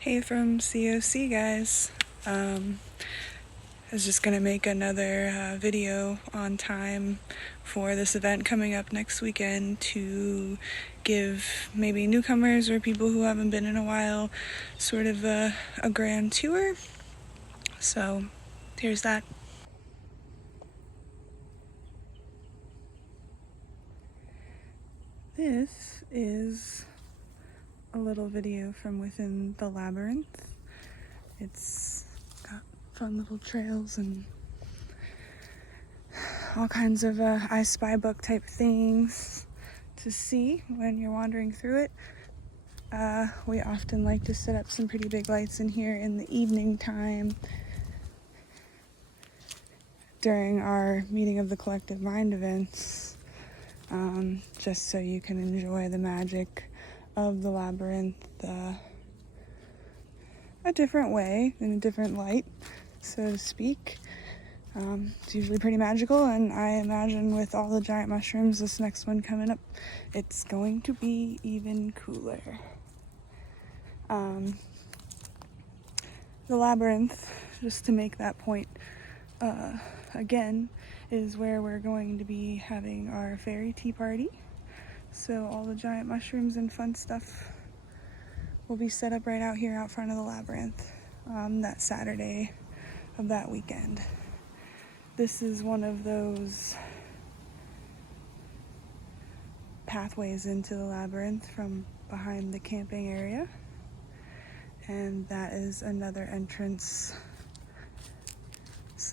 Hey from COC guys. I was just gonna make another video on time for this event coming up next weekend to give maybe newcomers or people who haven't been in a while sort of a grand tour. So here's that. This is a little video from within the labyrinth. It's got fun little trails and all kinds of I Spy book type things to see when you're wandering through it. We often like to set up some pretty big lights in here in the evening time during our Meeting of the Collective Mind events, just so you can enjoy the magic of the labyrinth a different way, in a different light, so to speak. It's usually pretty magical, and I imagine with all the giant mushrooms, this next one coming up, it's going to be even cooler. The labyrinth, just to make that point again, is where we're going to be having our fairy tea party. So all the giant mushrooms and fun stuff will be set up right out here out front of the labyrinth that Saturday of that weekend. This is one of those pathways into the labyrinth from behind the camping area, and that is another entrance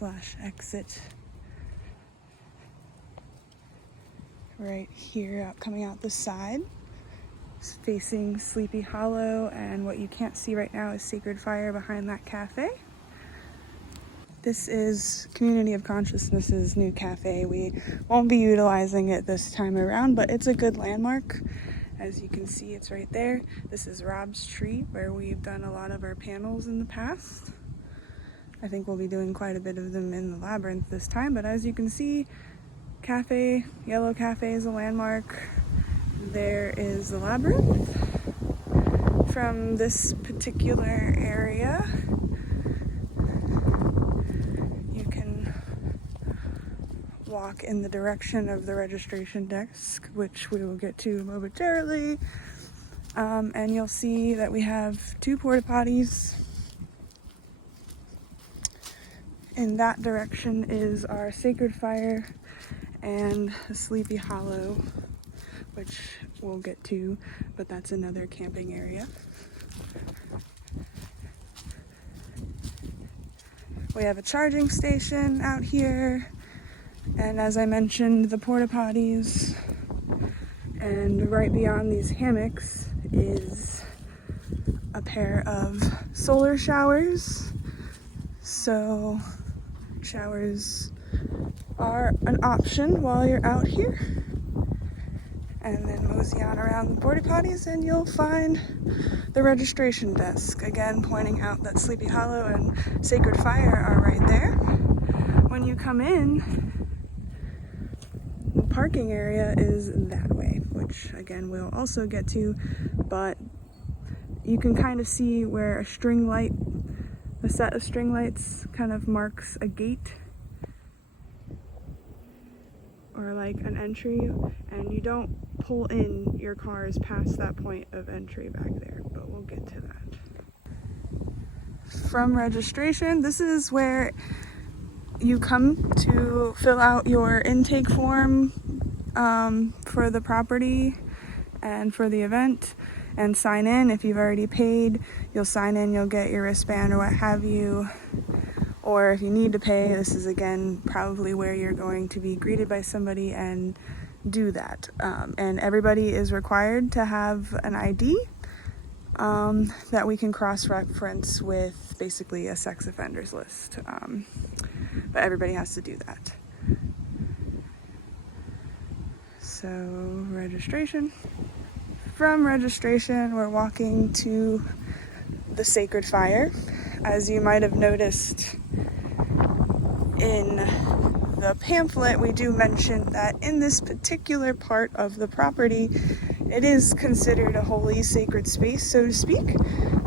/ exit right here coming out the side. It's facing Sleepy Hollow, and what you can't see right now is Sacred Fire behind that cafe. This is Community of Consciousness's new cafe. We won't be utilizing it this time around, but it's a good landmark. As you can see, it's right there. This is Rob's Tree, where we've done a lot of our panels in the past. I think we'll be doing quite a bit of them in the labyrinth this time, but as you can see, cafe, yellow cafe is a landmark. There is the labyrinth. From this particular area, you can walk in the direction of the registration desk, which we will get to momentarily. And you'll see that we have 2 porta potties. In that direction is our Sacred Fire and Sleepy Hollow, which we'll get to, but that's another camping area. We have a charging station out here, and as I mentioned, the porta potties. And right beyond these hammocks is a pair of solar showers. So showers are an option while you're out here. And then mosey on around the porta potties and you'll find the registration desk, again pointing out that Sleepy Hollow and Sacred Fire are right there. When you come in, the parking area is that way, which again we'll also get to, but you can kind of see where a set of string lights kind of marks a gate or like an entry, and you don't pull in your cars past that point of entry back there, but we'll get to that. From registration, this is where you come to fill out your intake form for the property and for the event, and sign in. If you've already paid, you'll sign in, you'll get your wristband or what have you. Or if you need to pay, this is again probably where you're going to be greeted by somebody and do that. And everybody is required to have an ID that we can cross-reference with basically a sex offenders list. But everybody has to do that. So registration. From registration, we're walking to the Sacred Fire. As you might have noticed in the pamphlet, we do mention that in this particular part of the property, it is considered a holy sacred space, so to speak.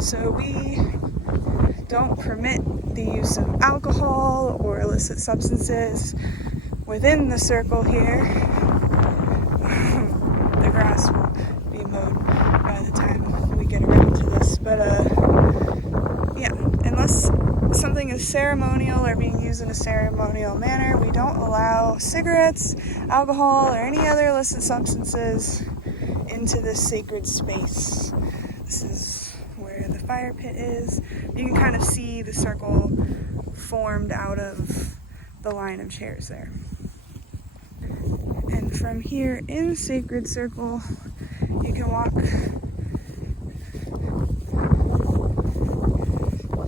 So we don't permit the use of alcohol or illicit substances within the circle here. The grass will be mowed by the time we get around to this, but yeah, unless something is ceremonial or being used in a ceremonial manner, we don't allow cigarettes, alcohol, or any other illicit substances into this sacred space. This is where the fire pit is. You can kind of see the circle formed out of the line of chairs there. And from here in Sacred Circle, you can walk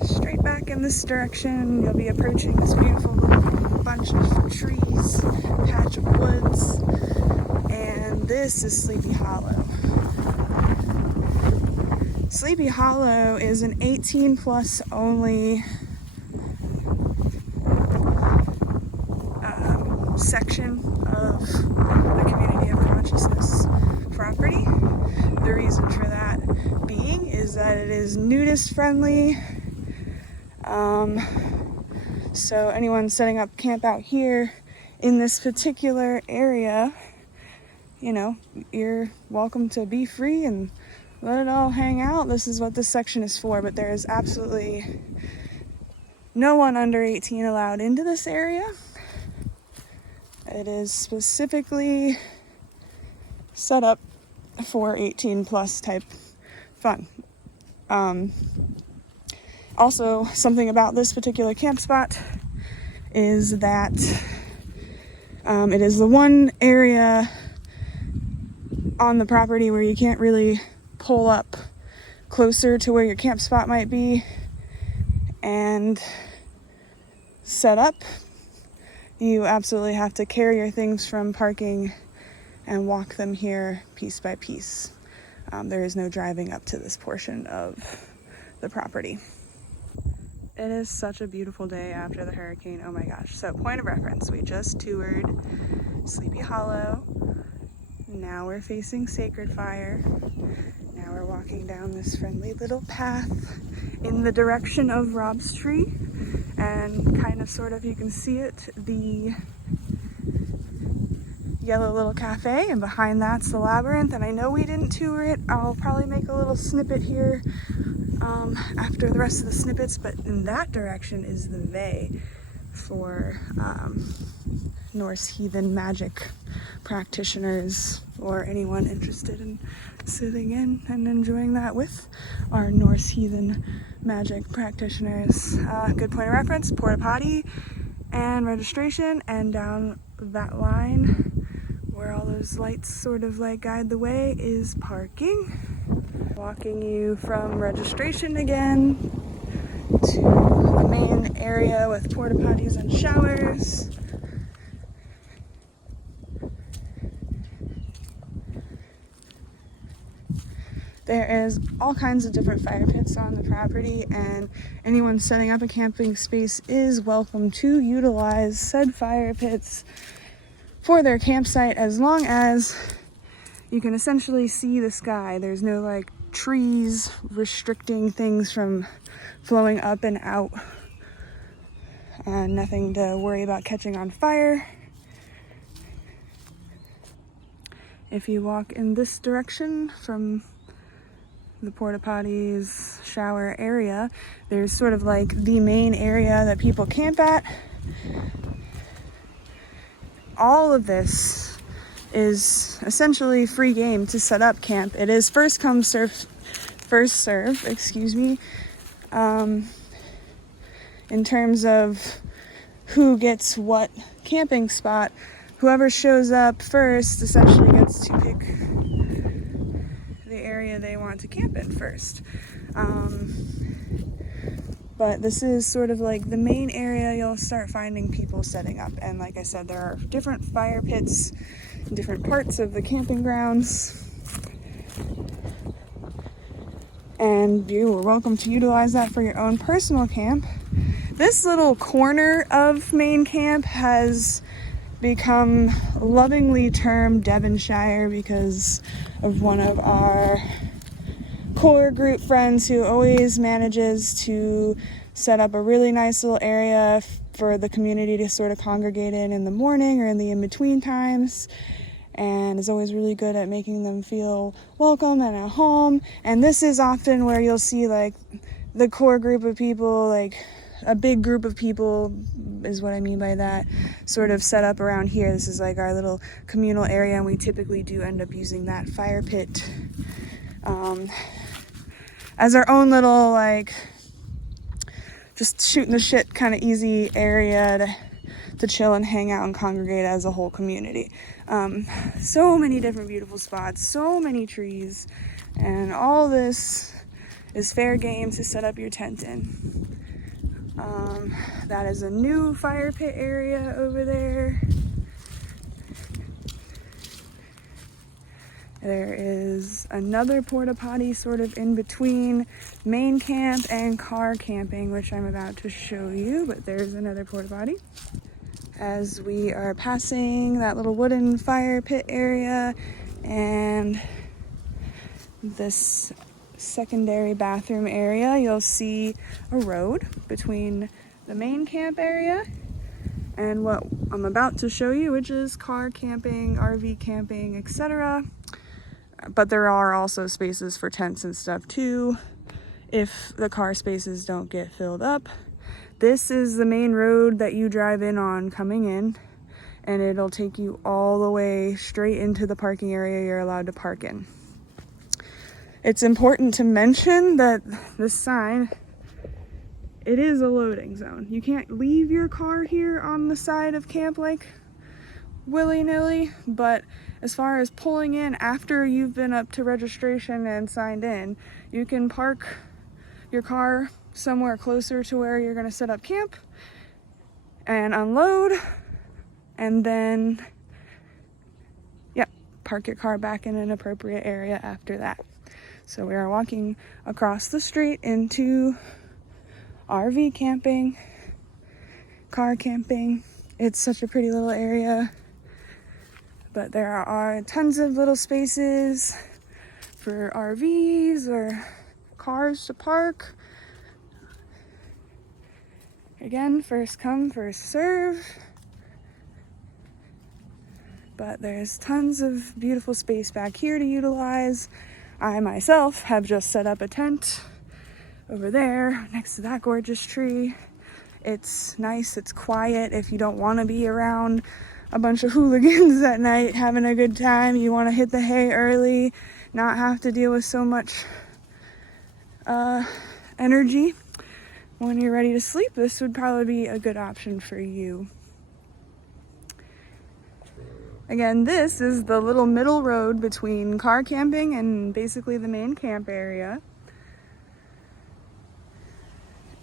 straight back in this direction. You'll be approaching this beautiful little bunch of trees, patch of woods, and this is Sleepy Hollow. Sleepy Hollow is an 18 plus only section of the Community of Consciousness property. The reason for that being is that it is nudist friendly. So anyone setting up camp out here in this particular area, you know, you're welcome to be free and let it all hang out. This is what this section is for, but there is absolutely no one under 18 allowed into this area. It is specifically set up for 18 plus type fun. Also, something about this particular camp spot is that it is the one area on the property where you can't really pull up closer to where your camp spot might be and set up. You absolutely have to carry your things from parking and walk them here piece by piece. There is no driving up to this portion of the property. It is such a beautiful day after the hurricane. Oh my gosh. So, point of reference, we just toured Sleepy Hollow. Now we're facing Sacred Fire. Now we're walking down this friendly little path in the direction of Rob's Tree. And kind of sort of, you can see it, the yellow little cafe, and behind that's the labyrinth. And I know we didn't tour it. I'll probably make a little snippet here after the rest of the snippets, but in that direction is the Vey for Norse heathen magic practitioners, or anyone interested in sitting in and enjoying that with our Norse heathen magic practitioners. Good point of reference, porta potty and registration, and down that line where all those lights sort of like guide the way is parking. Walking you from registration again to the main area with porta potties and showers. There is all kinds of different fire pits on the property, and anyone setting up a camping space is welcome to utilize said fire pits for their campsite, as long as you can essentially see the sky. There's no like trees restricting things from flowing up and out, and nothing to worry about catching on fire. If you walk in this direction from the porta potties shower area, there's sort of like the main area that people camp at. All of this is essentially free game to set up camp. It is first come, first serve, in terms of who gets what camping spot. Whoever shows up first essentially gets to pick the area they want to camp in first. But this is sort of like the main area you'll start finding people setting up. And like I said, there are different fire pits in different parts of the camping grounds. And you are welcome to utilize that for your own personal camp. This little corner of main camp has become lovingly termed Devonshire because of one of our core group friends who always manages to set up a really nice little area for the community to sort of congregate in the morning or in the in-between times, and is always really good at making them feel welcome and at home. And this is often where you'll see like the core group of people, like a big group of people is what I mean by that, sort of set up around here. This is like our little communal area, and we typically do end up using that fire pit as our own little, like, just shooting the shit kind of easy area to chill and hang out and congregate as a whole community. So many different beautiful spots, so many trees, and all this is fair game to set up your tent in. That is a new fire pit area over there. There is another porta potty sort of in between main camp and car camping, which I'm about to show you, but there's another porta potty. As we are passing that little wooden fire pit area and this secondary bathroom area, you'll see a road between the main camp area and what I'm about to show you, which is car camping, RV camping, etc. But there are also spaces for tents and stuff too, if the car spaces don't get filled up. This is the main road that you drive in on coming in, and it'll take you all the way straight into the parking area you're allowed to park in. It's important to mention that this sign, it is a loading zone. You can't leave your car here on the side of camp like willy-nilly, but as far as pulling in after you've been up to registration and signed in, you can park your car somewhere closer to where you're going to set up camp and unload, and then park your car back in an appropriate area after that. So we are walking across the street into RV camping, car camping. It's such a pretty little area, but there are tons of little spaces for RVs or cars to park. Again, first come, first serve. But there's tons of beautiful space back here to utilize. I myself have just set up a tent over there next to that gorgeous tree. It's nice, it's quiet. If you don't want to be around a bunch of hooligans at night having a good time, you want to hit the hay early, not have to deal with so much energy when you're ready to sleep, this would probably be a good option for you. Again, this is the little middle road between car camping and basically the main camp area.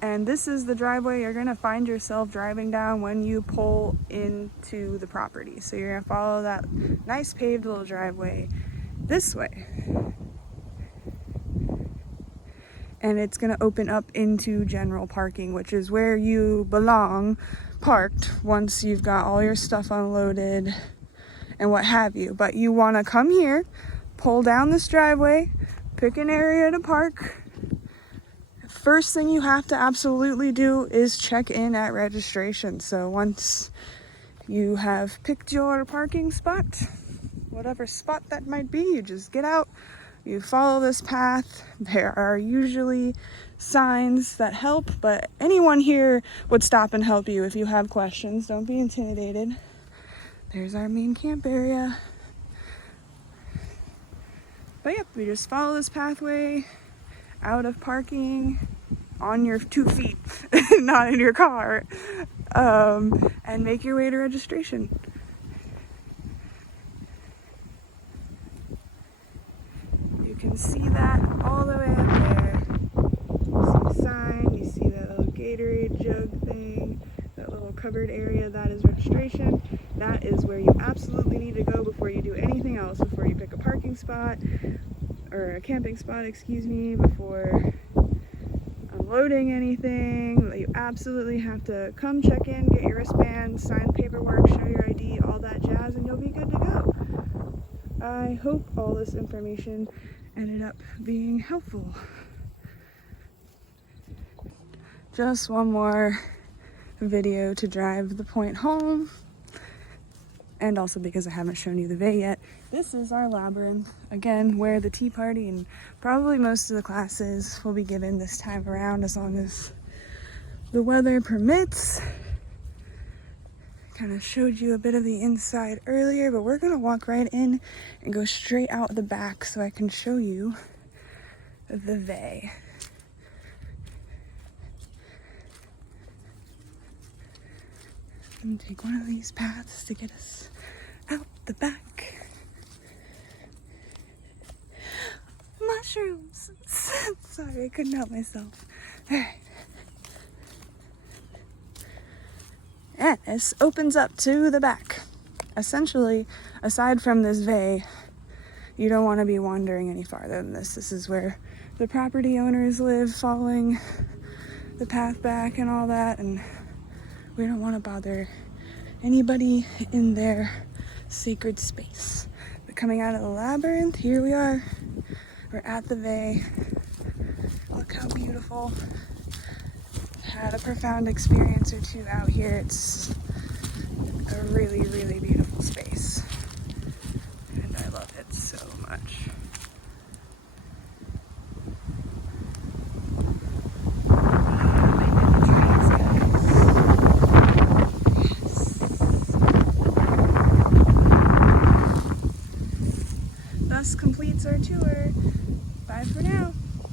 And this is the driveway you're going to find yourself driving down when you pull into the property. So you're going to follow that nice paved little driveway this way. And it's going to open up into general parking, which is where you belong parked once you've got all your stuff unloaded and what have you. But you want to come here, pull down this driveway, pick an area to park. First thing you have to absolutely do is check in at registration. So once you have picked your parking spot, whatever spot that might be, you just get out, you follow this path. There are usually signs that help, but anyone here would stop and help you if you have questions. Don't be intimidated. There's our main camp area. But yep, we just follow this pathway out of parking on your 2 feet, not in your car, and make your way to registration. You can see that all the way up there. You see the sign, you see that little Gatorade jug thing, that little covered area, that is registration. That is where you absolutely need to go before you do anything else, before you pick a parking spot, or a camping spot, excuse me, before loading anything. You absolutely have to come check in, get your wristband, sign paperwork, show your ID, all that jazz, and you'll be good to go. I hope all this information ended up being helpful. Just one more video to drive the point home, and also because I haven't shown you the bay yet. This is our labyrinth, again, where the tea party and probably most of the classes will be given this time around, as long as the weather permits. Kind of showed you a bit of the inside earlier, but we're gonna walk right in and go straight out the back so I can show you the bay. And take one of these paths to get us out the back. Mushrooms! Sorry, I couldn't help myself. Alright. And this opens up to the back. Essentially, aside from this bay, you don't want to be wandering any farther than this. This is where the property owners live, following the path back and all that, and we don't want to bother anybody in their sacred space. But coming out of the labyrinth, here we are. We're at the bay. Look how beautiful. Had a profound experience or two out here. It's a really, really